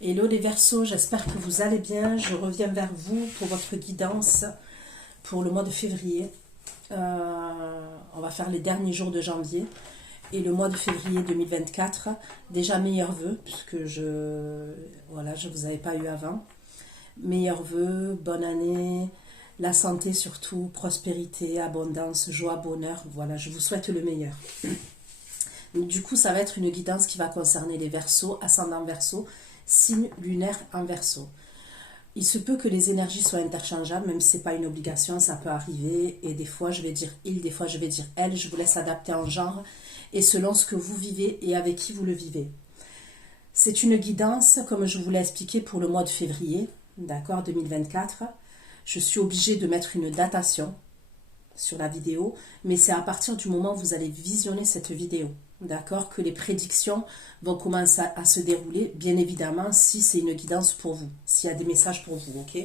Hello les Verseaux, j'espère que vous allez bien. Je reviens vers vous pour votre guidance pour le mois de février. On va faire les derniers jours de janvier et le mois de février 2024. Déjà meilleurs vœux puisque je vous avais pas eu avant. Meilleurs vœux, bonne année, la santé surtout, prospérité, abondance, joie, bonheur. Voilà, je vous souhaite le meilleur. Du coup, ça va être une guidance qui va concerner les Verseaux, ascendant Verseau, signe lunaire en Verseau. Il se peut que les énergies soient interchangeables, même si ce n'est pas une obligation, ça peut arriver. Et des fois, je vais dire il, des fois, je vais dire elle. Je vous laisse adapter en genre et selon ce que vous vivez et avec qui vous le vivez. C'est une guidance, comme je vous l'ai expliqué, pour le mois de février, d'accord, 2024. Je suis obligée de mettre une datation sur la vidéo, mais c'est à partir du moment où vous allez visionner cette vidéo, d'accord, que les prédictions vont commencer à se dérouler, bien évidemment, si c'est une guidance pour vous, s'il y a des messages pour vous, ok.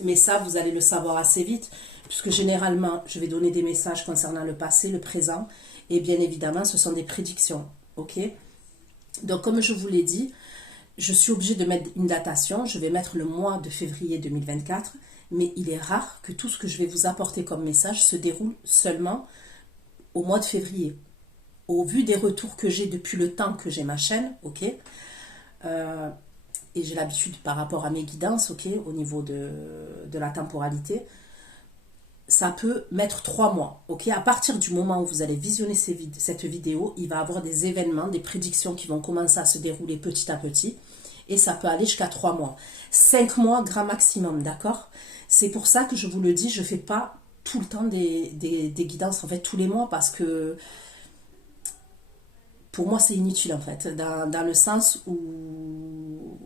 Mais ça, vous allez le savoir assez vite, puisque généralement, je vais donner des messages concernant le passé, le présent, et bien évidemment, ce sont des prédictions, ok. Donc, comme je vous l'ai dit, je suis obligée de mettre une datation, je vais mettre le mois de février 2024, mais il est rare que tout ce que je vais vous apporter comme message se déroule seulement au mois de février. Au vu des retours que j'ai depuis le temps que j'ai ma chaîne, ok, et j'ai l'habitude par rapport à mes guidances, ok, au niveau de la temporalité, ça peut mettre 3 mois, ok. À partir du moment où vous allez visionner cette vidéo, il va y avoir des événements, des prédictions qui vont commencer à se dérouler petit à petit, et ça peut aller jusqu'à 3 mois. 5 mois, grand maximum, d'accord. C'est pour ça que je vous le dis, je ne fais pas tout le temps des guidances, en fait, tous les mois, parce que pour moi, c'est inutile, en fait, dans le sens où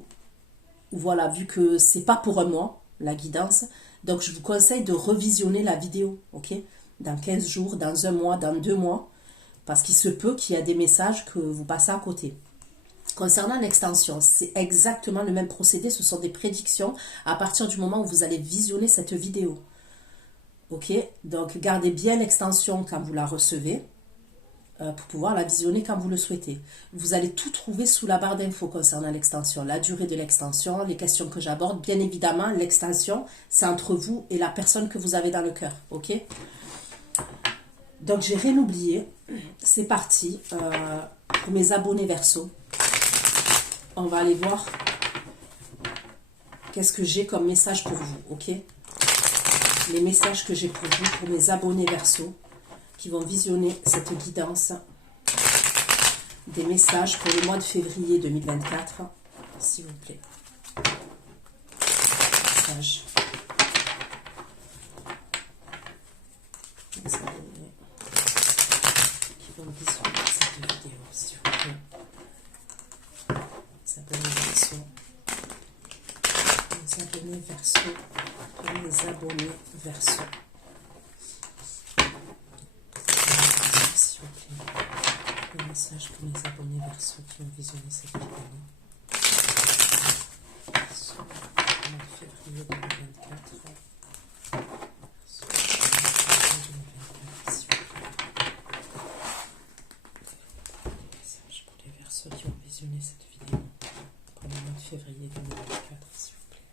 voilà, vu que c'est pas pour un mois, la guidance, donc je vous conseille de revisionner la vidéo, ok, dans 15 jours, dans un mois, dans 2 mois, parce qu'il se peut qu'il y a des messages que vous passez à côté. Concernant l'extension, c'est exactement le même procédé, ce sont des prédictions à partir du moment où vous allez visionner cette vidéo. Ok, donc gardez bien l'extension quand vous la recevez pour pouvoir la visionner quand vous le souhaitez. Vous allez tout trouver sous la barre d'infos concernant l'extension, la durée de l'extension, les questions que j'aborde. Bien évidemment, l'extension, c'est entre vous et la personne que vous avez dans le cœur. Ok, donc j'ai rien oublié. C'est parti. Pour mes abonnés Verseau, on va aller voir qu'est-ce que j'ai comme message pour vous, ok. Les messages que j'ai pour vous, pour mes abonnés Verseau, qui vont visionner cette guidance. Des messages pour le mois de février 2024, s'il vous plaît. Messages. Les abonnés qui vont visionner cette vidéo, s'il vous plaît. Les abonnés Verseau. Les abonnés Verseau. Pour les abonnés Verseau. S'il vous plaît. Les messages pour les abonnés Verseau qui ont visionné cette vidéo. Verseau, février 2024. Verseau, février 2024, s'il vous plaît. Les messages pour les Verseaux qui ont visionné cette vidéo pour le mois de février 2024, s'il vous plaît.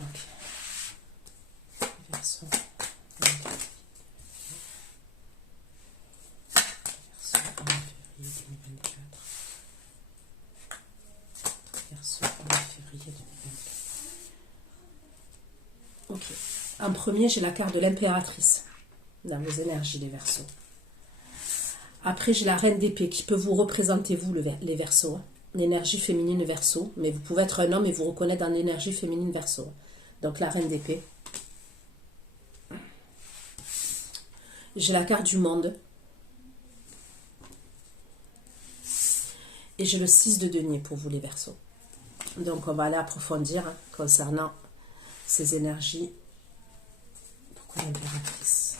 Ok. Les Verseaux. Ok. En premier, j'ai la carte de l'impératrice dans vos énergies, les Verseaux. Après, j'ai la reine d'épée qui peut vous représenter, vous, les Verseaux. L'énergie féminine Verseau. Mais vous pouvez être un homme et vous reconnaître dans l'énergie féminine Verseau. Donc, la reine d'épée. J'ai la carte du monde. Et j'ai le 6 de denier pour vous, les Verseaux. Donc, on va aller approfondir concernant ces énergies. Pourquoi l'impératrice?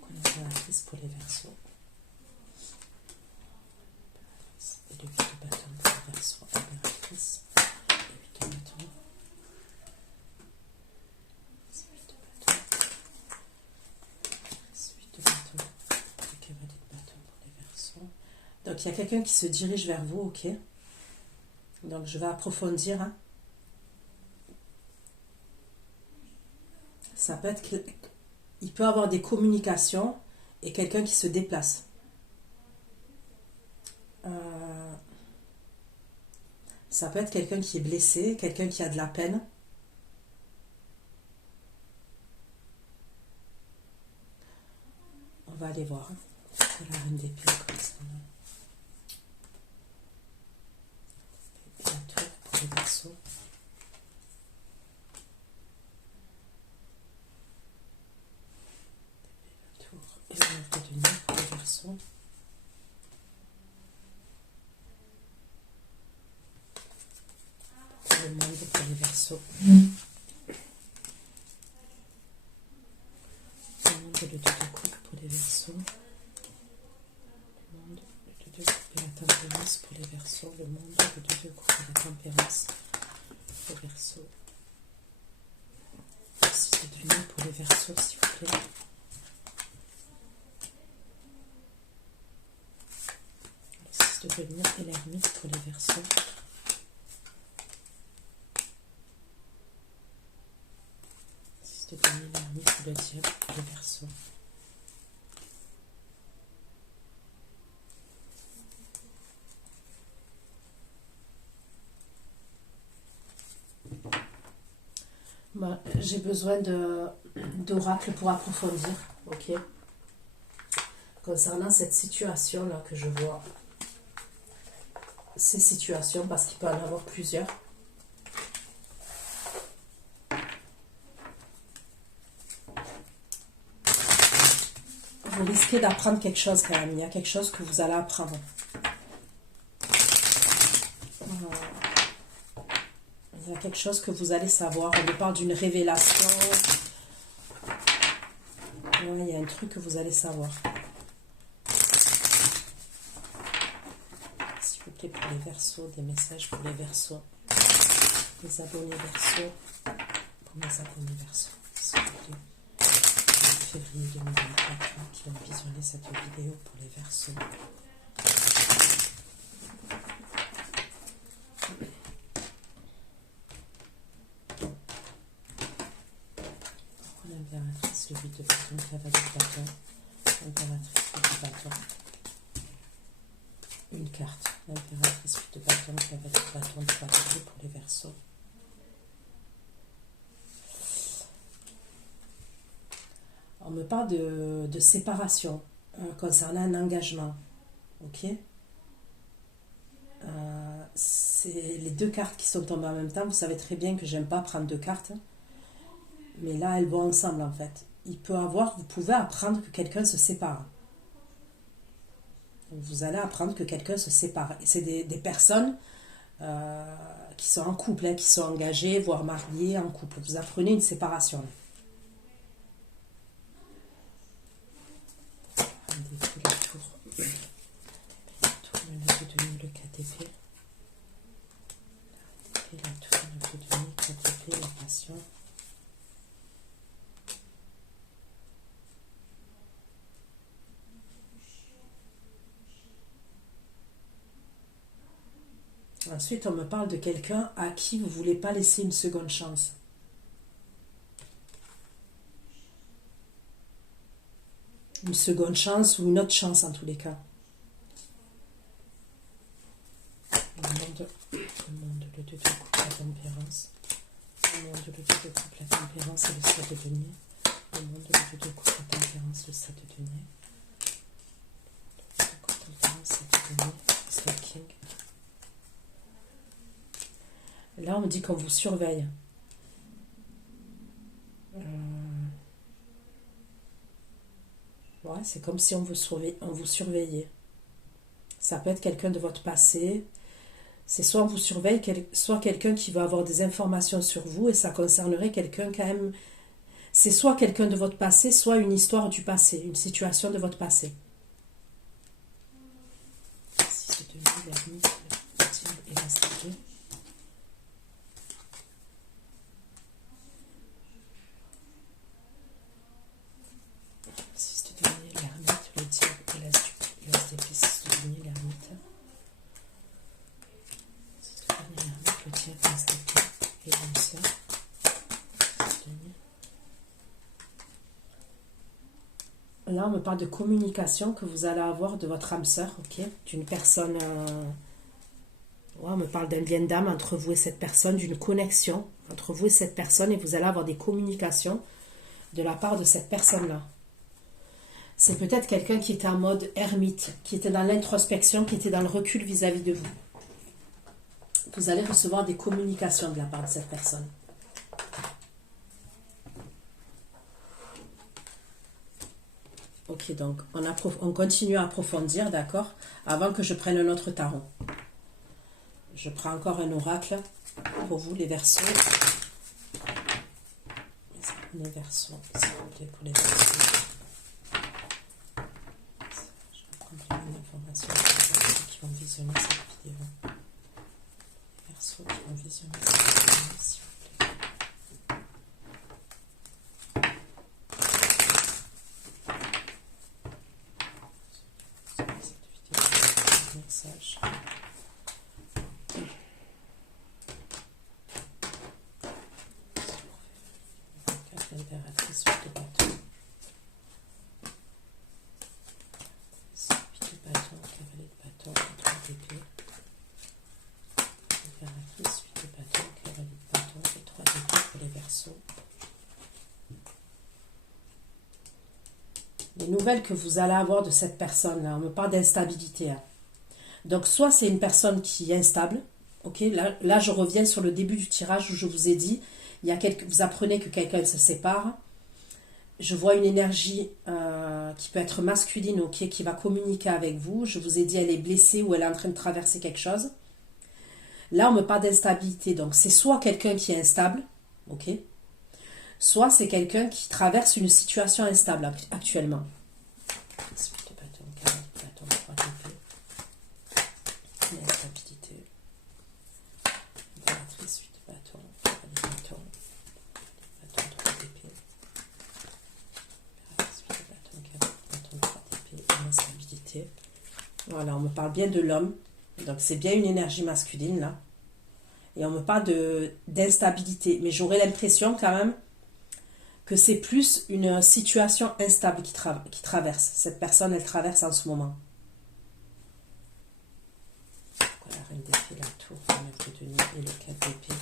Pourquoi l'impératrice pour les Verseaux? Et le 8 de bâton pour les Verseaux. Impératrice. Le 8 de bâton. C'est 8 de bâton. C'est 8 de bâton. Le cavalier de bâton pour les Verseaux. Donc Donc il y a quelqu'un qui se dirige vers vous, ok. Donc je vais approfondir. Hein. Ça peut être qu'il peut avoir des communications et quelqu'un qui se déplace. Ça peut être quelqu'un qui est blessé, quelqu'un qui a de la peine. On va aller voir. C'est la reine d'épée comme ça. Et la tour pour les Verseaux. La tour et l'œuf de denier pour les Verseaux. Le monde pour les Verseaux. Le monde et le 2 de coupe pour les Verseaux. Le monde, le 2 de coupe et la tempérance pour les Verseaux. Le monde, le 2 de coupe et la tempérance pour les Verseaux. Le 6 de denier pour les Verseaux, s'il vous plaît. Le 6 de denier et l'ermite pour les Verseaux. De donner l'ermite ou le diable pour les Verseaux. Bon, j'ai besoin d'oracle pour approfondir, ok. Concernant cette situation là que je vois, ces situations, parce qu'il peut en avoir plusieurs. Vous risquez d'apprendre quelque chose quand même. Il y a quelque chose que vous allez apprendre. Il y a quelque chose que vous allez savoir. On me parle d'une révélation. Ouais, il y a un truc que vous allez savoir. S'il vous plaît, pour les Verseaux, des messages pour les Verseaux. Les abonnés Verseaux. Pour mes abonnés Verseaux, s'il vous plaît. Février 2024 qui ont visionné cette vidéo pour les Verseaux. L'impératrice, le 8 de bâton, cavalier de bâton, l'impératrice, 8 de bâton. Une carte, l'impératrice, 8 de bâton, cavalier de bâton, 3 de pour les Verseaux. On me parle de séparation concernant un engagement. Ok. C'est les deux cartes qui sont tombées en même temps. Vous savez très bien que j'aime pas prendre deux cartes. Mais là, elles vont ensemble en fait. Vous pouvez apprendre que quelqu'un se sépare. Vous allez apprendre que quelqu'un se sépare. Et c'est des personnes qui sont en couple, hein, qui sont engagées, voire mariées en couple. Vous apprenez une séparation. Le 4 épée, la tour, le feu de nuit, 4 épées, la passion. Ensuite, on me parle de quelqu'un à qui vous ne voulez pas laisser une seconde chance. Une seconde chance ou une autre chance en tous les cas. Le monde, le 2 de coupe, la tempérance. Le monde, le 2 de coupe, la tempérance et le 7 de denier. Le monde, le 2 de coupe, la tempérance, le 7 de denier. Le 2 de coupe, tempérance, 7 de denier, le 7 king. Là, on me dit qu'on vous surveille. Ouais, c'est comme si on vous surveillait. Ça peut être quelqu'un de votre passé. C'est soit on vous surveille, soit quelqu'un qui va avoir des informations sur vous et ça concernerait quelqu'un quand même. C'est soit quelqu'un de votre passé, soit une histoire du passé, une situation de votre passé. Si c'est de l'ermite, le diable et la statue. Si c'est de l'ermite, le diable et la statue. Le 6 de denier, l'ermite. là, on me parle de communication que vous allez avoir de votre âme sœur, ok? D'une personne... ouais, on me parle d'un lien d'âme entre vous et cette personne, d'une connexion entre vous et cette personne, et vous allez avoir des communications de la part de cette personne-là. C'est peut-être quelqu'un qui était en mode ermite, qui était dans l'introspection, qui était dans le recul vis-à-vis de vous. Vous allez recevoir des communications de la part de cette personne. Ok, donc on continue à approfondir, d'accord? Avant que je prenne un autre tarot. Je prends encore un oracle pour vous, les Verseaux. Les Verseaux, s'il vous plaît, pour les Verseaux. Je vais prendre une information pour les Verseaux qui vont visionner cette vidéo. Les Verseaux qui vont visionner cette vidéo, s'il vous plaît. Message. L'impératrice de bâton. 8 de bâton, cavalier de bâton, 3 d'épée. L'impératrice, 8 de bâton, cavalier de bâton et 3 d'épée pour les Verseaux. Les nouvelles que vous allez avoir de cette personne-là, on me parle d'instabilité. Hein. Donc, soit c'est une personne qui est instable, ok, là, je reviens sur le début du tirage où je vous ai dit, vous apprenez que quelqu'un se sépare. Je vois une énergie qui peut être masculine, ok, qui va communiquer avec vous. Je vous ai dit, elle est blessée ou elle est en train de traverser quelque chose. Là, on me parle d'instabilité. Donc, c'est soit quelqu'un qui est instable, ok, soit c'est quelqu'un qui traverse une situation instable actuellement. L'instabilité. Impératrice, 8 de bâton, cavalier de bâton, 3 d'épée. Impératrice, 8 de bâton, cavalier de bâton, 3 d'épée, l'instabilité. Voilà, on me parle bien de l'homme. Donc c'est bien une énergie masculine là. Et on me parle d'instabilité. Mais j'aurais l'impression quand même que c'est plus une situation instable qui traverse. Cette personne, elle traverse en ce moment. La reine d'épée, la tour, le 9 de denier et le 4 d'épée.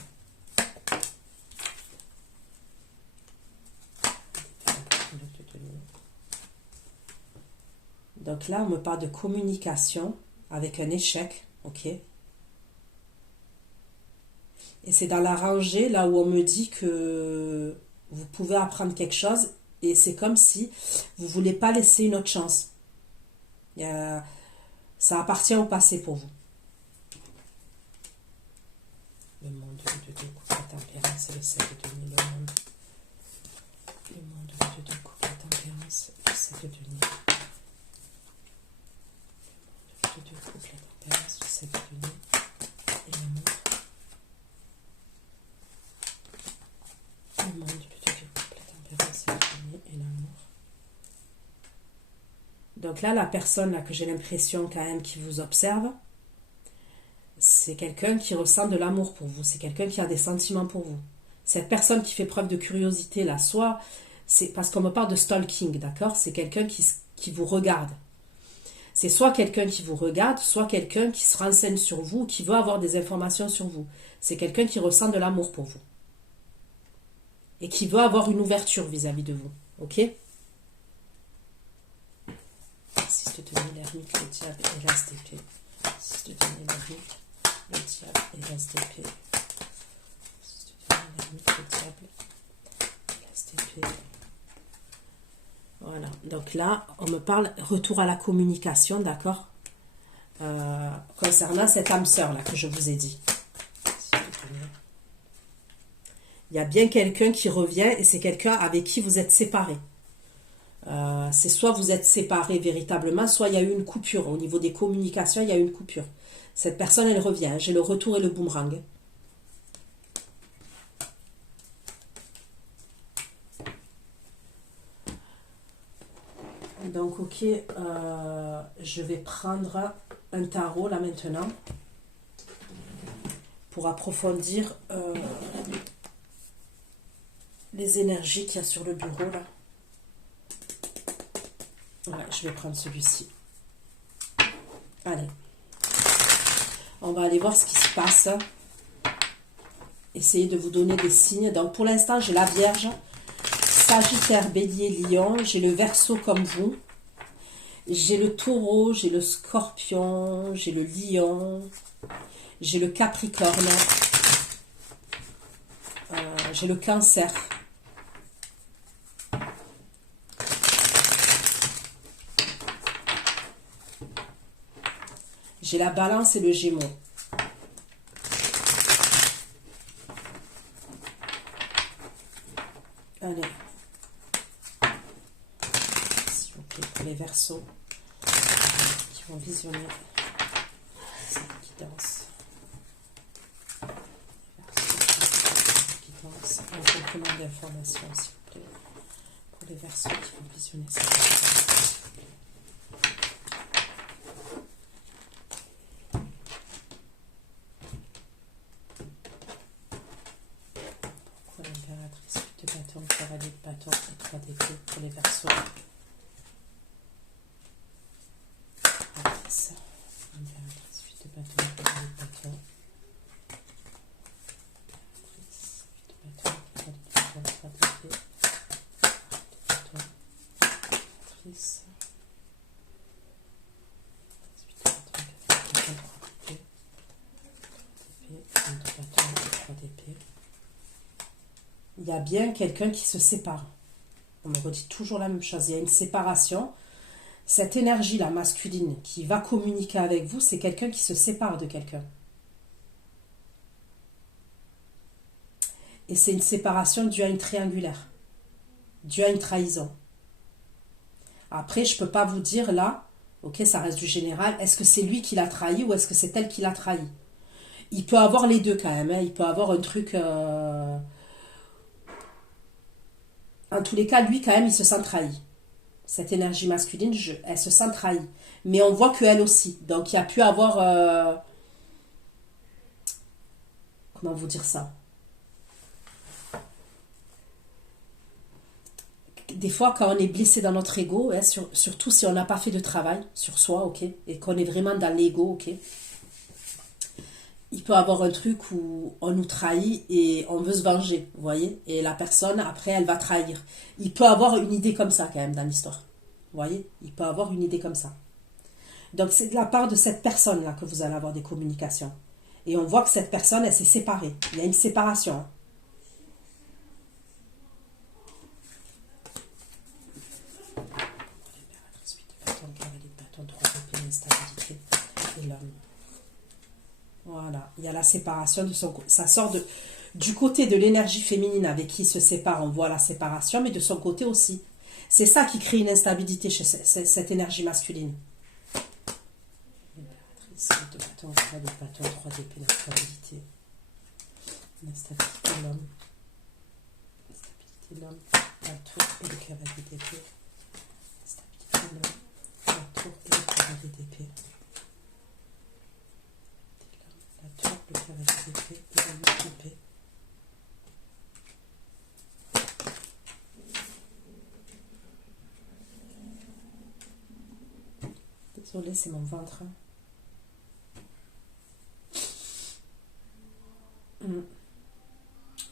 Donc là, on me parle de communication avec un échec, ok? Et c'est dans la rangée, là où on me dit que vous pouvez apprendre quelque chose, et c'est comme si vous ne voulez pas laisser une autre chance. Ça appartient au passé pour vous. Le monde de deux couples, la tempérance et le 7 de denier, le monde. Le monde de deux couples, la tempérance et le 7 de denier. Le monde de deux couples, la tempérance, le 7 de denier et l'amour. Le monde de deux couples, la tempérance, le 7 de denier et l'amour. Donc là, la personne là, que j'ai l'impression quand même qui vous observe, c'est quelqu'un qui ressent de l'amour pour vous. C'est quelqu'un qui a des sentiments pour vous. Cette personne qui fait preuve de curiosité, là, soit... c'est parce qu'on me parle de stalking, d'accord? C'est quelqu'un qui vous regarde. C'est soit quelqu'un qui vous regarde, soit quelqu'un qui se renseigne sur vous, qui veut avoir des informations sur vous. C'est quelqu'un qui ressent de l'amour pour vous. Et qui veut avoir une ouverture vis-à-vis de vous. Ok? 6 de denier, l'ermite, le diable et l'as d'épée. 6 de denier, l'ermite, le diable et l'as d'épée. 6 de denier, l'ermite, le diable et l'as d'épée. Voilà, donc là, on me parle retour à la communication, d'accord, concernant cette âme sœur là que je vous ai dit. Il y a bien quelqu'un qui revient et c'est quelqu'un avec qui vous êtes séparés. C'est soit vous êtes séparés véritablement, soit il y a eu une coupure. Au niveau des communications, il y a eu une coupure. Cette personne, elle revient. J'ai le retour et le boomerang. Donc, ok, je vais prendre un tarot là maintenant pour approfondir les énergies qu'il y a sur le bureau là. Ouais, je vais prendre celui-ci. Allez. On va aller voir ce qui se passe. Essayez de vous donner des signes. Donc, pour l'instant, j'ai la Vierge, Sagittaire, Bélier, Lion. J'ai le Verseau comme vous. J'ai le Taureau, j'ai le Scorpion, j'ai le Lion. J'ai le Capricorne. J'ai le Cancer. J'ai la Balance et le Gémeaux. Allez. S'il vous plaît, pour les Verseaux qui vont visionner cette guidance. Un complément d'information, s'il vous plaît, pour les Verseaux qui vont visionner cette guidance. L'impératrice, 8 de bâton, cavalier de bâton et 3 d'épée pour les Verseaux. Impératrice, 8 de bâton, cavalier de bâton. Impératrice, 8 de bâton, cavalier de bâton, 3 d'épée. Impératrice, 8 de bâton, cavalier de bâton, 3 d'épée. 3 d'épée, 2 bâtons, 3 d'épée. Il y a bien quelqu'un qui se sépare. On me redit toujours la même chose. Il y a une séparation. Cette énergie-là, masculine, qui va communiquer avec vous, c'est quelqu'un qui se sépare de quelqu'un. Et c'est une séparation due à une triangulaire. Due à une trahison. Après, je ne peux pas vous dire là, ok, ça reste du général, est-ce que c'est lui qui l'a trahi ou est-ce que c'est elle qui l'a trahi? Il peut avoir les deux quand même. Hein. Il peut avoir un truc... En tous les cas, lui, quand même, il se sent trahi. Cette énergie masculine, elle se sent trahie. Mais on voit qu'elle aussi. Donc, il y a pu avoir... comment vous dire ça? Des fois, quand on est blessé dans notre ego, hein, surtout si on n'a pas fait de travail sur soi, ok, et qu'on est vraiment dans l'ego, ok, il peut avoir un truc où on nous trahit et on veut se venger, vous voyez, et la personne, après, elle va trahir. Il peut avoir une idée comme ça, quand même, dans l'histoire. Vous voyez, il peut avoir une idée comme ça. Donc, c'est de la part de cette personne-là que vous allez avoir des communications. Et on voit que cette personne, elle s'est séparée. Il y a une séparation. Hein. Et l'homme. Voilà, il y a la séparation de son côté. Ça sort du côté de l'énergie féminine avec qui il se sépare, on voit la séparation, mais de son côté aussi. C'est ça qui crée une instabilité chez cette énergie masculine. L'impératrice, de bâton, 3 de bâton, 3 d'épée, l'instabilité. L'instabilité de l'homme. L'instabilité de l'homme, la tour et le cavalier d'épée. L'instabilité de l'homme, la tour et le cavalier d'épée. La tour, le cavalier d'épée et la loupe d'épée. Désolée, c'est mon ventre.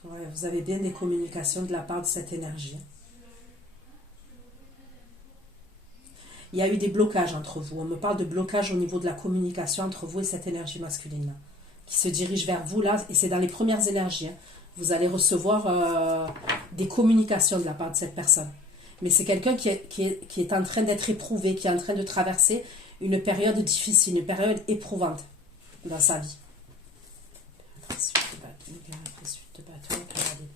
Ouais, vous avez bien des communications de la part de cette énergie. Il y a eu des blocages entre vous. On me parle de blocage au niveau de la communication entre vous et cette énergie masculine-là, qui se dirige vers vous là, et c'est dans les premières énergies. Hein. Vous allez recevoir des communications de la part de cette personne. Mais c'est quelqu'un qui est en train d'être éprouvé, qui est en train de traverser une période difficile, une période éprouvante dans sa vie. Impératrice, 8 de bâton, cavalier de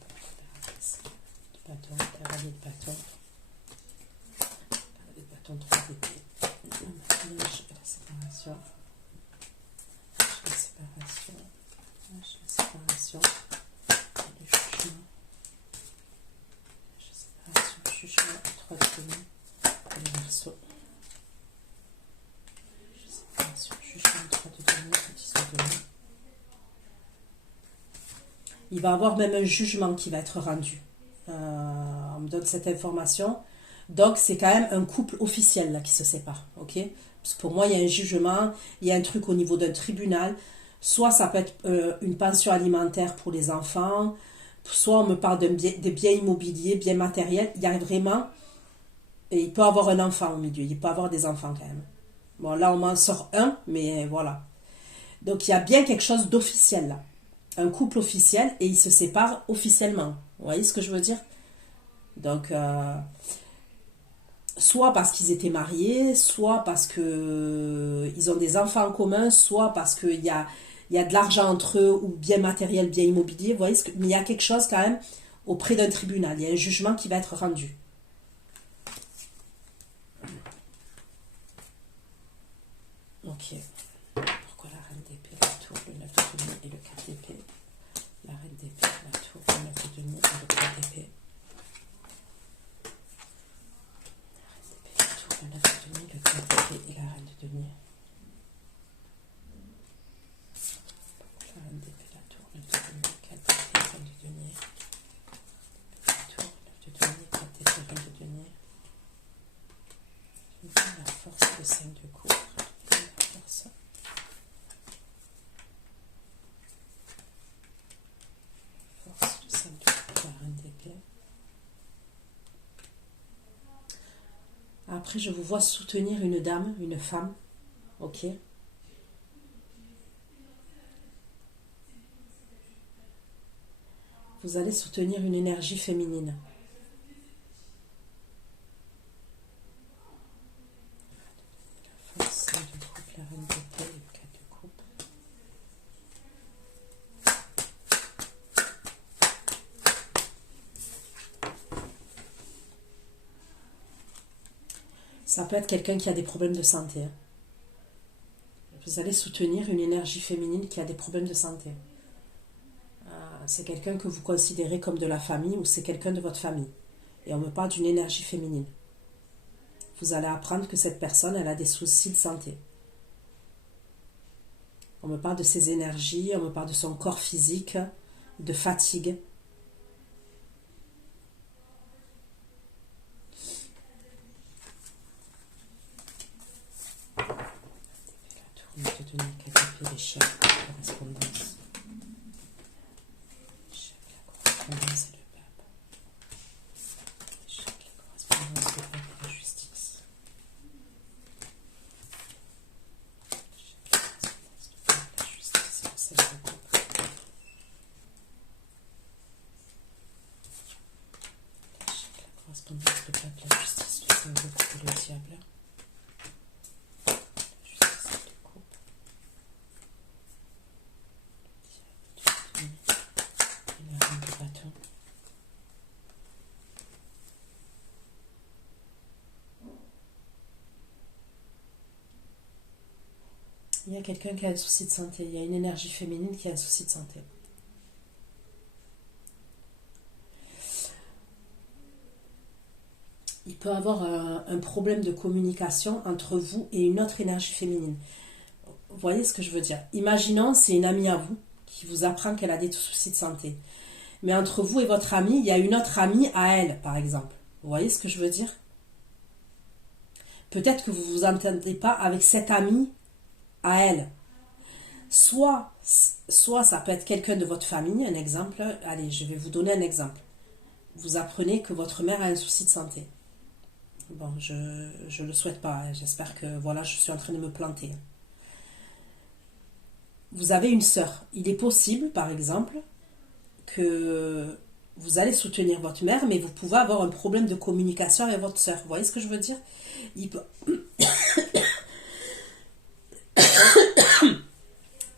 bâton, cavalier de bâton, cavalier de bâton, 3 d'épée, la séparation, la séparation, le jugement, la jugement, 3 de demi, le Verseau, séparation, jugement, 3 de demi, 10 de demi. Il va avoir même un jugement qui va être rendu. On me donne cette information. Donc, c'est quand même un couple officiel là qui se sépare, ok? Parce que pour moi, il y a un jugement, il y a un truc au niveau d'un tribunal. Soit ça peut être une pension alimentaire pour les enfants, soit on me parle de biens immobiliers, biens matériels. Il y a vraiment... Et il peut avoir un enfant au milieu, il peut avoir des enfants quand même. Bon, là, on m'en sort un, mais voilà. Donc, il y a bien quelque chose d'officiel là. Un couple officiel et ils se séparent officiellement. Vous voyez ce que je veux dire? Donc, soit parce qu'ils étaient mariés, soit parce que ils ont des enfants en commun, soit parce qu'il y a de l'argent entre eux, ou bien matériel, bien immobilier. Vous voyez mais il y a quelque chose quand même auprès d'un tribunal. Il y a un jugement qui va être rendu. Ok. Pourquoi la reine d'épée, la tour, le 9 de denier et le 4 d'épée? La reine d'épée, la tour, le 9 de denier et le 4 d'épée. La tour, le 9 de denier, le 4 d'épée et la reine de denier. La reine d'épée, la tour, le 9 de denier, 4 d'épée, reine de denier. La tour, 9 de denier, 4 d'épée, reine de denier. Je me donne la force, le 5 de coupe. La force. Force, le 5 de coupe, la reine d'épée. Après, je vous vois soutenir une dame, une femme. Ok. Vous allez soutenir une énergie féminine. La force, 5 de coupe, la reine d'épée et le 4 de coupe. Ça peut être quelqu'un qui a des problèmes de santé. Vous allez soutenir une énergie féminine qui a des problèmes de santé. C'est quelqu'un que vous considérez comme de la famille ou c'est quelqu'un de votre famille. Et on me parle d'une énergie féminine. Vous allez apprendre que cette personne, elle a des soucis de santé. On me parle de ses énergies, on me parle de son corps physique, de fatigue. La tour, de tenir quelques l'échec, la correspondance. L'échec, la correspondance et le pape. L'échec, la correspondance, le pape et la justice. L'échec, la correspondance, le pape, la justice et le 7 de coupe. L'échec, la correspondance, le pape, la justice, le 5 de coupe et le diable. Il y a quelqu'un qui a un souci de santé. Il y a une énergie féminine qui a un souci de santé. Il peut avoir un problème de communication entre vous et une autre énergie féminine. Vous voyez ce que je veux dire? Imaginons, c'est une amie à vous qui vous apprend qu'elle a des soucis de santé. Mais entre vous et votre amie, il y a une autre amie à elle, par exemple. Vous voyez ce que je veux dire? Peut-être que vous ne vous entendez pas avec cette amie à elle. Soit ça peut être quelqu'un de votre famille, un exemple. Allez, je vais vous donner un exemple. Vous apprenez que votre mère a un souci de santé. Bon, je ne le souhaite pas. Hein. J'espère que, voilà, je suis en train de me planter. Vous avez une sœur. Il est possible, par exemple, que vous allez soutenir votre mère, mais vous pouvez avoir un problème de communication avec votre sœur. Vous voyez ce que je veux dire? Il peut...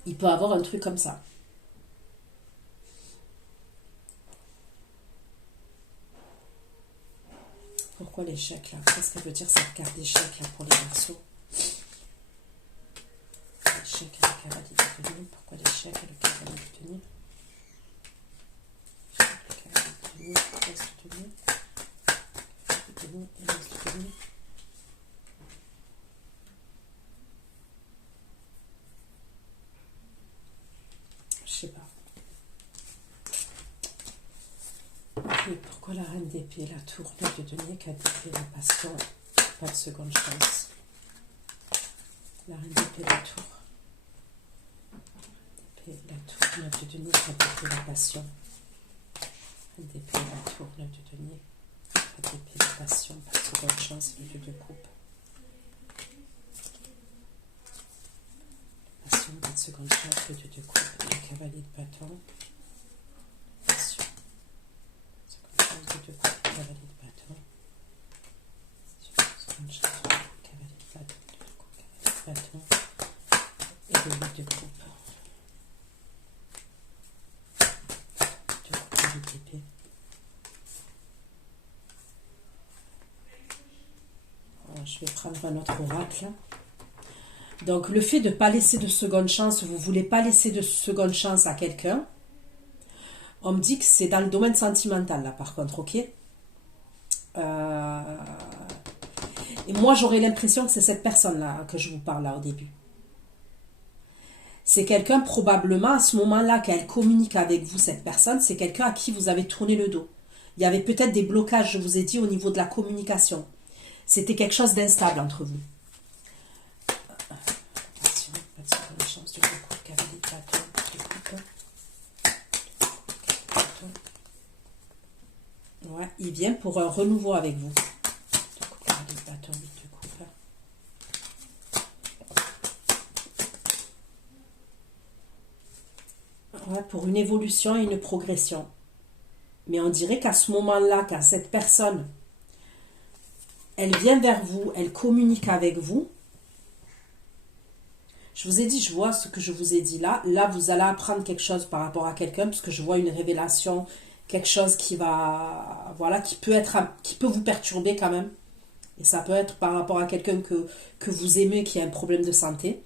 Il peut avoir un truc comme ça. Pourquoi l'échec là? Qu'est-ce que veut dire cette carte d'échec là pour les Verseaux? L'échec et le cavalier de tenue. Pourquoi l'échec et le cavalier de tenue? Le cavalier de tenue, l'as de tenue. De tenue et l'as de tenue. Je sais pas. Ok, pourquoi la reine d'épée, la tour, l'œuf de denier, 4 d'épée, la passion, pas de seconde chance. La reine d'épée, la tour. La tour, l'œuf de denier, 4 d'épée, la passion. Reine d'épée, la tour, l'œuf de denier, 4 d'épée, la passion, pas de seconde chance, le dieu de coupe. Passion, pas de seconde chance, le dieu de coupe, le cavalier de bâton. Passion. De coupe, cavalier de bâton. Seconde chance, cavalier de bâton, cavalier de bâton. Et le 8 de coupe. De coupe, d'épée. Je vais prendre un autre oracle. Donc, le fait de ne pas laisser de seconde chance, vous ne voulez pas laisser de seconde chance à quelqu'un. On me dit que c'est dans le domaine sentimental, là, par contre, ok? Et moi, j'aurais l'impression que c'est cette personne-là que je vous parle là au début. C'est quelqu'un, probablement, à ce moment-là, qu'elle communique avec vous, cette personne, c'est quelqu'un à qui vous avez tourné le dos. Il y avait peut-être des blocages, je vous ai dit, au niveau de la communication. C'était quelque chose d'instable entre vous. Ouais, il vient pour un renouveau avec vous. Ouais, pour une évolution et une progression. Mais on dirait qu'à ce moment-là, quand cette personne, elle vient vers vous, elle communique avec vous. Je vous ai dit, je vois ce que je vous ai dit là. Là, vous allez apprendre quelque chose par rapport à quelqu'un, parce que je vois une révélation, quelque chose qui va, voilà, qui peut vous perturber quand même. Et ça peut être par rapport à quelqu'un que vous aimez, qui a un problème de santé.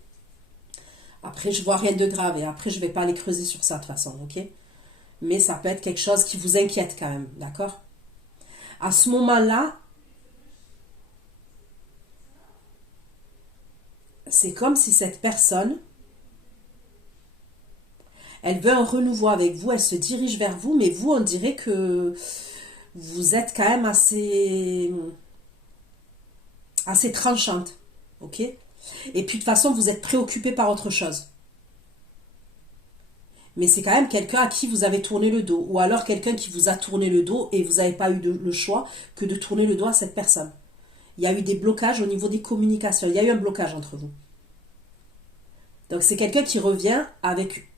Après, je vois rien de grave, et après, je ne vais pas aller creuser sur ça de toute façon, ok? Mais ça peut être quelque chose qui vous inquiète quand même, d'accord? À ce moment-là, c'est comme si cette personne, elle veut un renouveau avec vous, elle se dirige vers vous, mais vous, on dirait que vous êtes quand même assez tranchante, ok? Et puis de toute façon, vous êtes préoccupé par autre chose. Mais c'est quand même quelqu'un à qui vous avez tourné le dos, ou alors quelqu'un qui vous a tourné le dos et vous n'avez pas eu le choix que de tourner le dos à cette personne. Il y a eu des blocages au niveau des communications, il y a eu un blocage entre vous. Donc c'est quelqu'un qui revient avec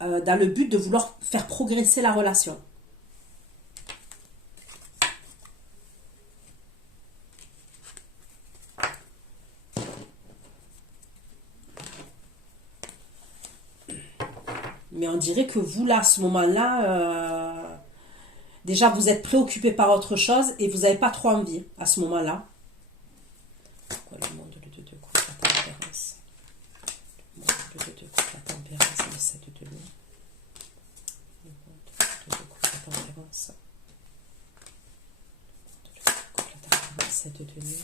dans le but de vouloir faire progresser la relation. Mais on dirait que vous, là, à ce moment-là, déjà, vous êtes préoccupé par autre chose et vous n'avez pas trop envie à ce moment-là. Pourquoi le monde de deux coups, la tempérance? Le monde de deux coups, la tempérance et le 7 de denier. Le monde de deux coups, la tempérance. Le monde de deux coups, la tempérance, 7 de denier.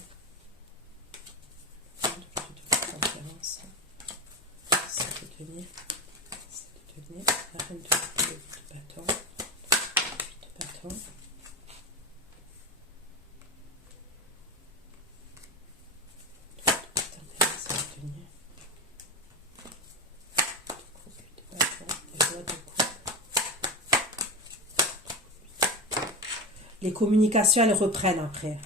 Le monde de deux coups, la tempérance. 7 de denier. La reine de bâton, 8 de bâton, les communications, elles reprennent après.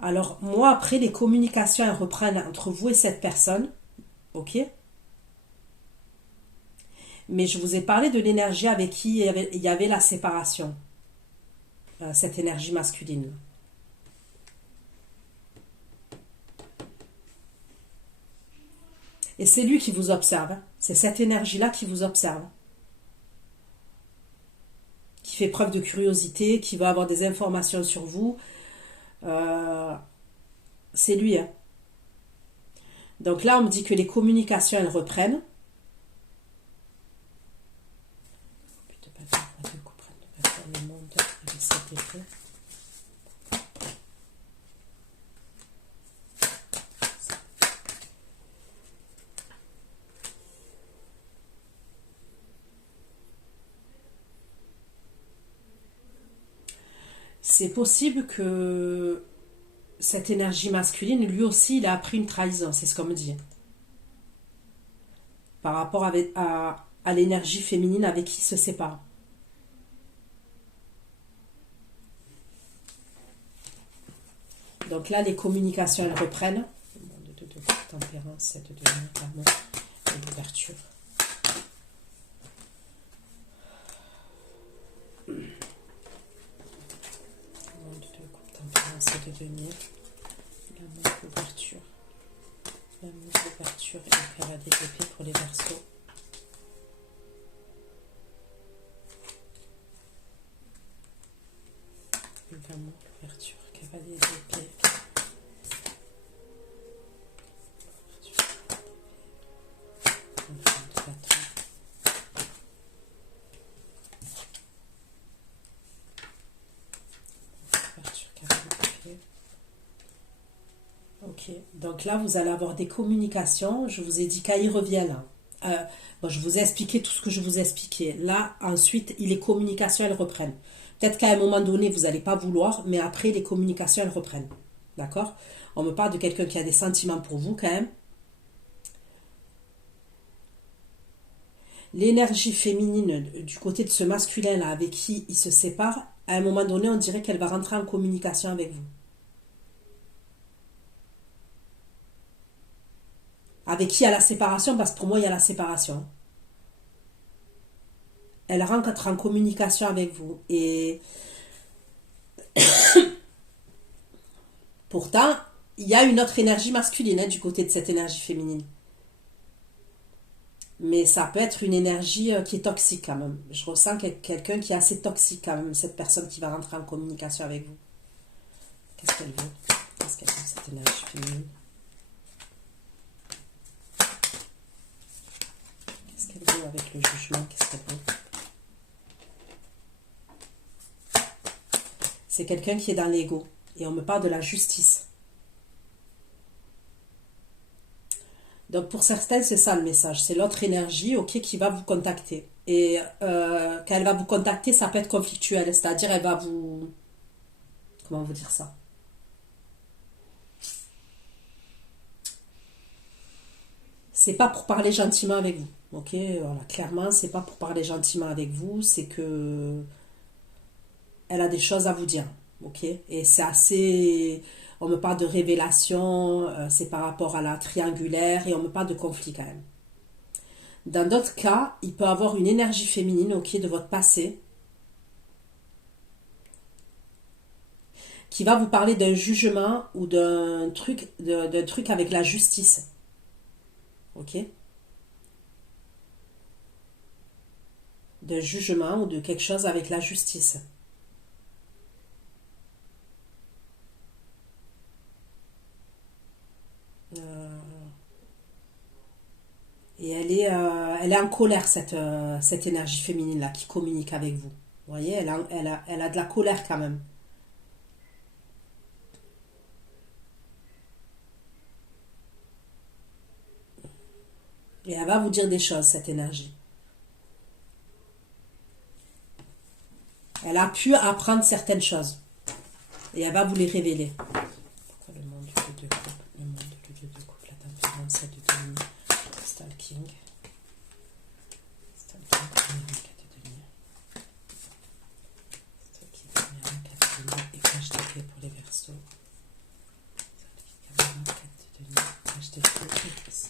Alors, moi, après, les communications, elles reprennent entre vous et cette personne. Ok? Mais je vous ai parlé de l'énergie avec qui il y avait la séparation. Cette énergie masculine. Et c'est lui qui vous observe. C'est cette énergie-là qui vous observe. Qui fait preuve de curiosité, qui va avoir des informations sur vous. C'est lui. Hein. Donc là, on me dit que les communications, elles reprennent. c'est possible que cette énergie masculine, lui aussi, il a appris une trahison, c'est ce qu'on me dit. Par rapport à l'énergie féminine avec qui il se sépare. Donc là, les communications, elles reprennent. De tempérance, 7 de amour et l'ouverture. Tempérance, 7 de denier. L'amour, l'ouverture. L'amour, l'ouverture et le cavalier d'épée pour les Verseaux. L'amour, l'ouverture, cavalier d'épée. Ok, donc là vous allez avoir des communications. Je vous ai dit qu'à y revienne. Bon, je vous ai expliqué tout ce que je vous ai expliqué. Là, ensuite, les communications, elles reprennent. Peut-être qu'à un moment donné, vous n'allez pas vouloir, mais après, les communications, elles reprennent. D'accord? On me parle de quelqu'un qui a des sentiments pour vous, quand même. L'énergie féminine du côté de ce masculin-là, avec qui il se sépare, à un moment donné, on dirait qu'elle va rentrer en communication avec vous. Avec qui il y a la séparation, parce que pour moi, il y a la séparation. Elle rentre en communication avec vous. Et pourtant, il y a une autre énergie masculine du côté de cette énergie féminine. Mais ça peut être une énergie qui est toxique quand même. Je ressens quelqu'un qui est assez toxique quand même, cette personne qui va rentrer en communication avec vous. Qu'est-ce qu'elle veut? Qu'est-ce qu'elle veut, cette énergie féminine? Qu'est-ce qu'elle veut avec le jugement? Qu'est-ce qu'elle veut? C'est quelqu'un qui est dans l'ego. Et on me parle de la justice. Donc pour certaines, c'est ça le message. C'est l'autre énergie, ok, qui va vous contacter. Et quand elle va vous contacter, ça peut être conflictuel. C'est-à-dire, elle va vous... Comment vous dire ça? C'est pas pour parler gentiment avec vous. Ok, voilà, clairement, c'est pas pour parler gentiment avec vous. C'est que elle a des choses à vous dire. Ok, et c'est assez... On me parle de révélation, c'est par rapport à la triangulaire, et on me parle de conflit quand même. Dans d'autres cas, il peut avoir une énergie féminine, ok, de votre passé, qui va vous parler d'un jugement ou d'un truc avec la justice. Ok? D'un jugement ou de quelque chose avec la justice. Et elle est en colère, cette énergie féminine-là, qui communique avec vous. Vous voyez, elle a de la colère quand même. Et elle va vous dire des choses, cette énergie. Elle a pu apprendre certaines choses. Et elle va vous les révéler. Pourquoi le monde du deux de couple? Le monde du deux de couple, la tempérance, celle de denier, stalking. Stalking, première enquête de denier. Stalking, première enquête de denier et flash d'épée pour les Verseaux. Stalking, première enquête de denier, flash d'épée et ici.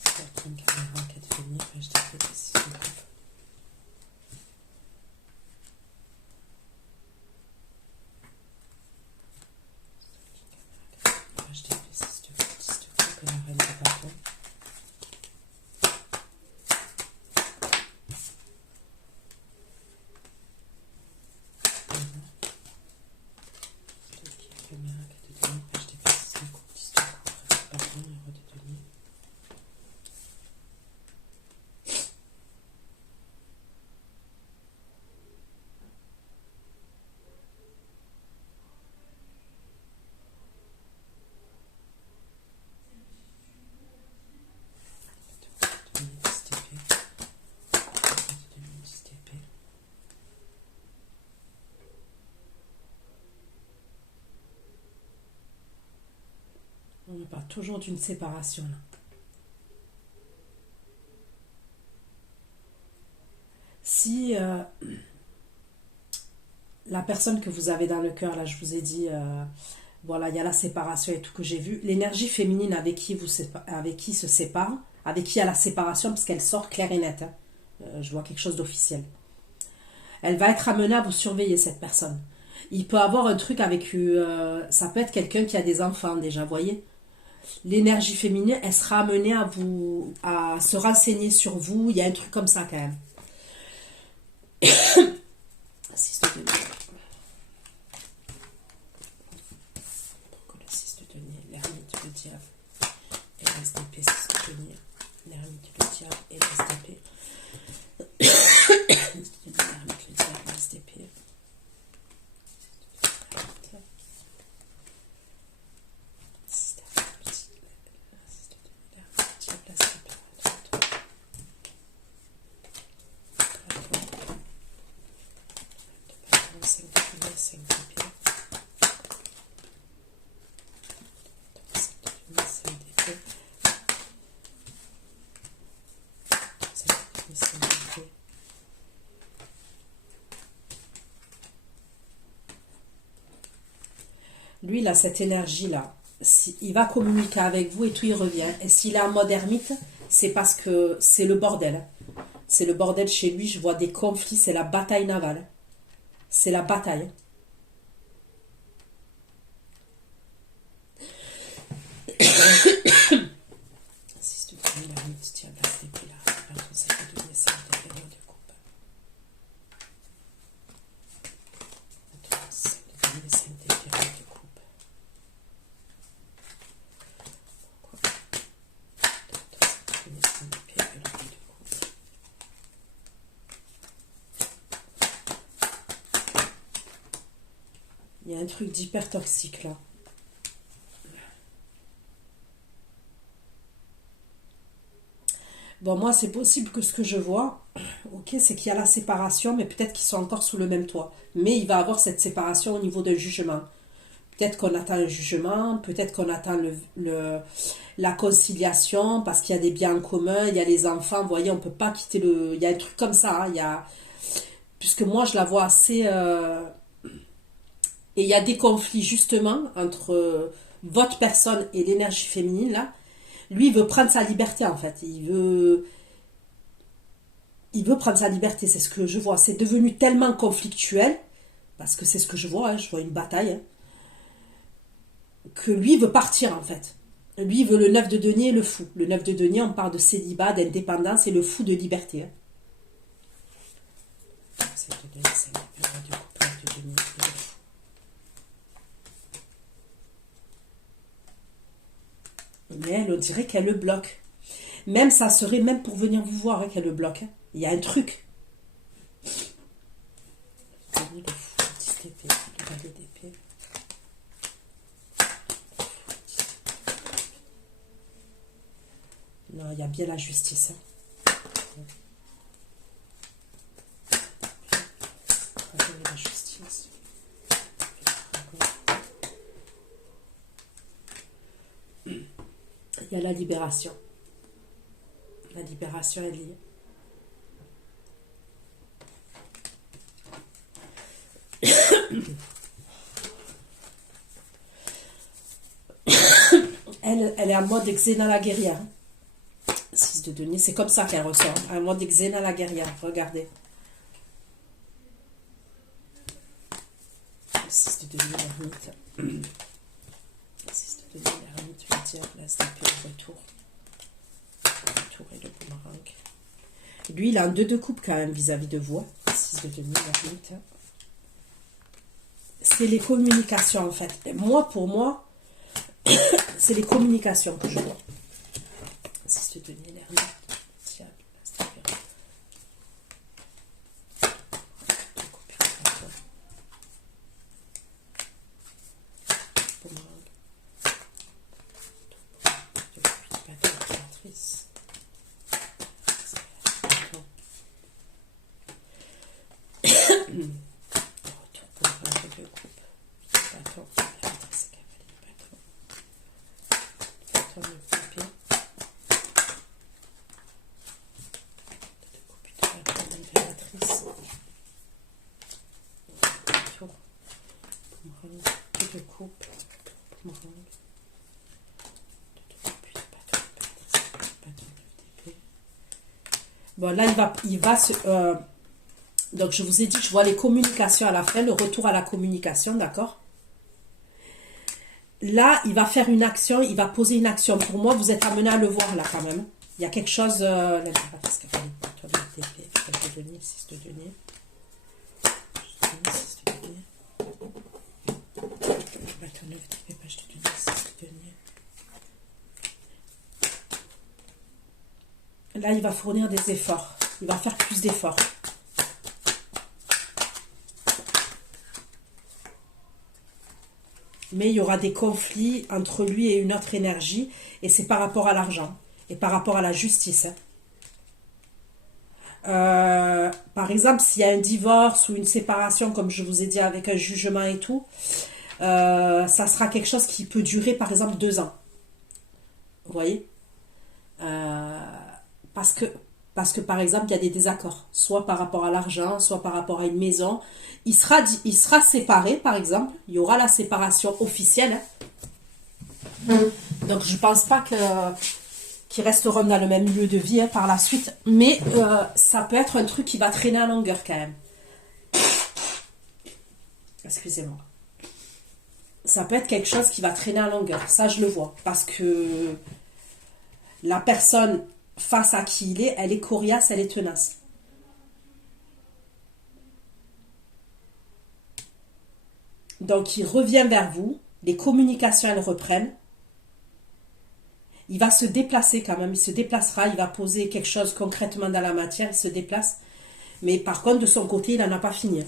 Stalking, première enquête de denier, flash d'épée et ici. parle toujours d'une séparation là. Si la personne que vous avez dans le cœur, là, je vous ai dit, voilà, il y a la séparation et tout que j'ai vu. L'énergie féminine avec qui avec qui se sépare, avec qui il y a la séparation, parce qu'elle sort claire et nette. Hein. Je vois quelque chose d'officiel. Elle va être amenée à vous surveiller, cette personne. Il peut avoir un truc avec... ça peut être quelqu'un qui a des enfants déjà, vous voyez. L'énergie féminine, elle sera amenée à se renseigner sur vous. Il y a un truc comme ça quand même. 6 de denier. Pourquoi le 6 de denier, l'ermite, le diable et l'SDP, 6 de denier, l'ermite, le diable et l'SDP. L'ermite, le diable, l'SDP. Lui, il a cette énergie-là. Il va communiquer avec vous et tout, il revient. Et s'il est en mode ermite, c'est parce que c'est le bordel. C'est le bordel chez lui. Je vois des conflits. C'est la bataille navale. C'est la bataille. Il y a un truc d'hyper toxique là. Bon, moi, c'est possible que ce que je vois, ok, c'est qu'il y a la séparation, mais peut-être qu'ils sont encore sous le même toit. Mais il va avoir cette séparation au niveau d'un jugement. Peut-être qu'on attend un jugement, peut-être qu'on attend la conciliation, parce qu'il y a des biens en commun, il y a les enfants, vous voyez, on ne peut pas quitter le... Il y a un truc comme ça, hein, puisque moi, je la vois assez... Et il y a des conflits, justement, entre votre personne et l'énergie féminine, là. Lui, il veut prendre sa liberté, en fait. Il veut prendre sa liberté, c'est ce que je vois. C'est devenu tellement conflictuel, parce que c'est ce que je vois, hein, je vois une bataille, hein, que lui veut partir, en fait. Lui, il veut le 9 de denier et le fou. Le 9 de denier, on parle de célibat, d'indépendance, et le fou de liberté. Hein. Mais elle, on dirait qu'elle le bloque. Même, ça serait même pour venir vous voir hein, qu'elle le bloque. Hein. Il y a un truc. Non, il y a bien la justice. Hein. La justice. Il y a la libération. La libération est liée. Elle est en mode Xena la guerrière. 6 de denier, c'est comme ça qu'elle ressort. En mode Xena la guerrière, regardez. 6 de denier, l'ermite. 6 de denier, l'ermite, le diable, la SDP, le retour. Le retour et le boomerang. Lui, il a un 2 de coupe quand même vis-à-vis de vous. 6 de denier, l'ermite. C'est les communications en fait. Et moi, pour moi, c'est les communications que je vois. 6 de denier, l'ermite. Diable, la SDP. Bon, là, il va se... donc, je vous ai dit que je vois les communications à la fin, le retour à la communication, d'accord? Là, il va faire une action, il va poser une action. Pour moi, vous êtes amené à le voir, là, quand même. Il y a quelque chose... là, je vais pas ce qu'elle fait. 6 de denier. Là, il va fournir des efforts. Il va faire plus d'efforts. Mais il y aura des conflits entre lui et une autre énergie. Et c'est par rapport à l'argent. Et par rapport à la justice. Par exemple, s'il y a un divorce ou une séparation, comme je vous ai dit, avec un jugement et tout, ça sera quelque chose qui peut durer, par exemple, 2 ans. Vous voyez? Parce que, par exemple, il y a des désaccords, soit par rapport à l'argent, soit par rapport à une maison. Il sera séparé, par exemple. Il y aura la séparation officielle. Donc, je ne pense pas qu'ils resteront dans le même lieu de vie par la suite. Mais ça peut être un truc qui va traîner en longueur, quand même. Excusez-moi. Ça peut être quelque chose qui va traîner en longueur. Ça, je le vois. Parce que la personne... face à qui il est, elle est coriace, elle est tenace. Donc, il revient vers vous, les communications, elles reprennent. Il va se déplacer quand même, il se déplacera, il va poser quelque chose concrètement dans la matière, il se déplace. Mais par contre, de son côté, il n'en a pas fini.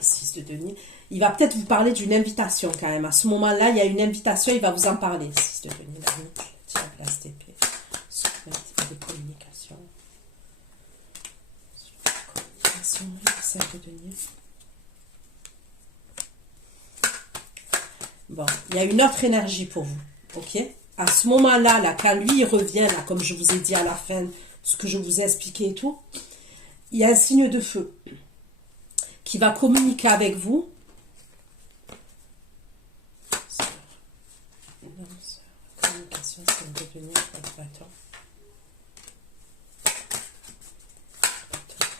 6 de denier. Il va peut-être vous parler d'une invitation quand même. À ce moment-là, il y a une invitation, il va vous en parler. 6 de denier, la place d'épée. Des communications. 5 de denier. Bon, il y a une autre énergie pour vous. Ok? À ce moment-là, là, quand lui il revient, là, comme je vous ai dit à la fin, ce que je vous ai expliqué et tout, il y a un signe de feu qui va communiquer avec vous. Communication, c'est devenir bâton.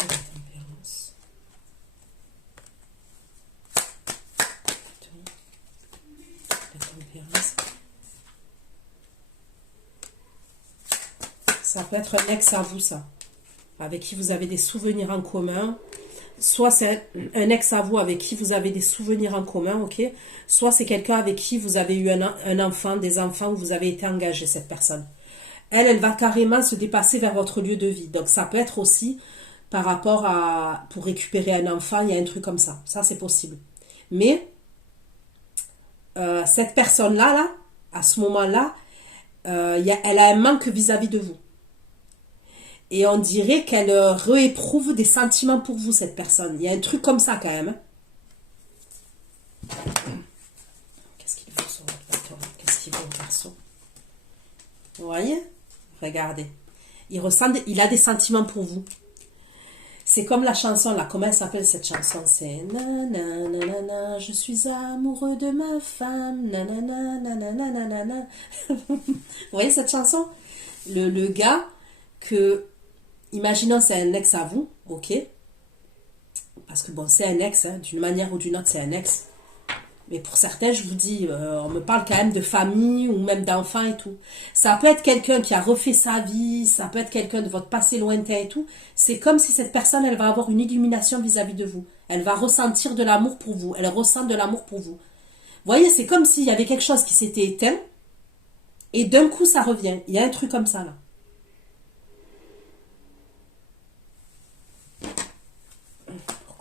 La tempérance. La tempérance. Ça peut être un ex à vous, ça. Avec qui vous avez des souvenirs en commun. Soit c'est un ex à vous avec qui vous avez des souvenirs en commun, ok? Soit c'est quelqu'un avec qui vous avez eu un enfant, des enfants, où vous avez été engagé, cette personne. Elle va carrément se dépasser vers votre lieu de vie. Donc ça peut être aussi par rapport à... Pour récupérer un enfant, il y a un truc comme ça. Ça, c'est possible. Mais cette personne-là, là, à ce moment-là, elle a un manque vis-à-vis de vous. Et on dirait qu'elle rééprouve des sentiments pour vous, cette personne. Il y a un truc comme ça, quand même. Qu'est-ce qu'il veut sur votre bâton? Qu'est-ce qu'il veut au garçon? Vous voyez? Regardez. Il a des sentiments pour vous. C'est comme la chanson, là. Comment elle s'appelle, cette chanson? C'est nanana, nanana, je suis amoureux de ma femme. Nanana, nanana, nanana. Vous voyez cette chanson? Le gars que... Imaginons c'est un ex à vous, ok? Parce que bon, c'est un ex, hein, d'une manière ou d'une autre, c'est un ex. Mais pour certains, je vous dis, on me parle quand même de famille ou même d'enfants et tout. Ça peut être quelqu'un qui a refait sa vie, ça peut être quelqu'un de votre passé lointain et tout. C'est comme si cette personne, elle va avoir une illumination vis-à-vis de vous. Elle va ressentir de l'amour pour vous. Elle ressent de l'amour pour vous. Vous voyez, c'est comme s'il y avait quelque chose qui s'était éteint et d'un coup, ça revient. Il y a un truc comme ça, là.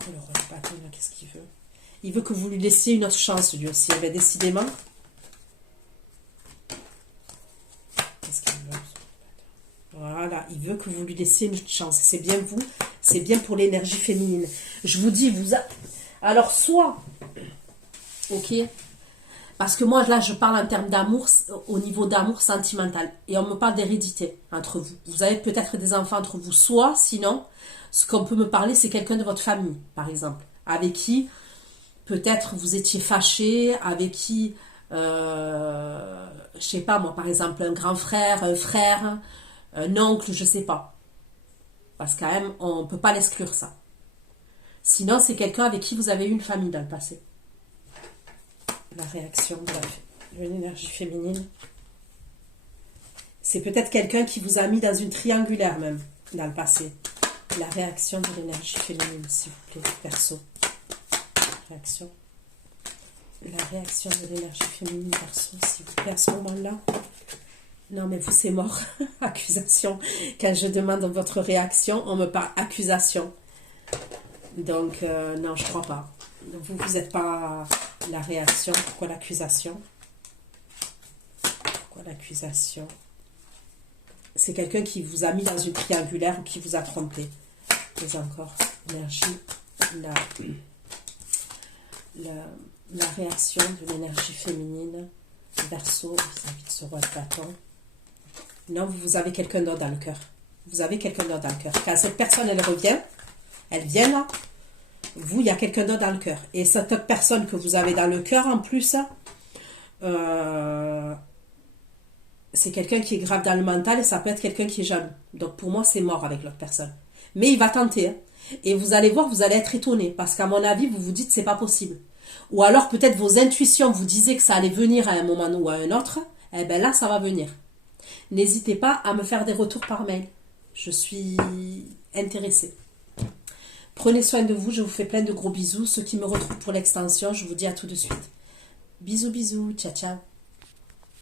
Le roi de bâton, qu'est-ce qu'il veut? Il veut que vous lui laissiez une autre chance, lui aussi. Ben, décidément. Qu'est-ce qu'il veut? Voilà, il veut que vous lui laissiez une chance. C'est bien vous, c'est bien pour l'énergie féminine. Je vous dis, alors, soit, ok, parce que moi, là, je parle en termes d'amour, au niveau d'amour sentimental. Et on me parle d'hérédité entre vous. Vous avez peut-être des enfants entre vous. Soit, sinon, ce qu'on peut me parler, c'est quelqu'un de votre famille, par exemple. avec qui peut-être vous étiez fâché, avec qui, je sais pas moi, par exemple, un grand frère, un frère, un oncle, je sais pas. Parce quand même, on ne peut pas l'exclure ça. Sinon, c'est quelqu'un avec qui vous avez eu une famille dans le passé. La réaction de l'énergie féminine. C'est peut-être quelqu'un qui vous a mis dans une triangulaire même, dans le passé. La réaction de l'énergie féminine, s'il vous plaît, perso. Réaction. La réaction de l'énergie féminine, perso, s'il vous plaît, à ce moment-là. Non, mais vous, c'est mort. Accusation. Quand je demande votre réaction, on me parle accusation. Donc, non, je crois pas. Vous n'êtes pas la réaction. Pourquoi l'accusation? Pourquoi l'accusation? C'est quelqu'un qui vous a mis dans une triangulaire ou qui vous a trompé. Mais encore, l'énergie, la réaction de l'énergie féminine, Verseau, vis-à-vis de ce roi de bâton. Non, vous avez quelqu'un d'autre dans le cœur. Vous avez quelqu'un d'autre dans le cœur. Quand cette personne, elle revient, elle vient là, vous, il y a quelqu'un d'autre dans le cœur. Et cette autre personne que vous avez dans le cœur, en plus, c'est quelqu'un qui est grave dans le mental et ça peut être quelqu'un qui est jaloux. Donc pour moi, c'est mort avec l'autre personne. Mais il va tenter. Hein. Et vous allez voir, vous allez être étonné. Parce qu'à mon avis, vous vous dites c'est pas possible. Ou alors peut-être vos intuitions vous disaient que ça allait venir à un moment ou à un autre. Eh bien là, ça va venir. N'hésitez pas à me faire des retours par mail. Je suis intéressée. Prenez soin de vous. Je vous fais plein de gros bisous. Ceux qui me retrouvent pour l'extension, je vous dis à tout de suite. Bisous, bisous. Ciao, ciao.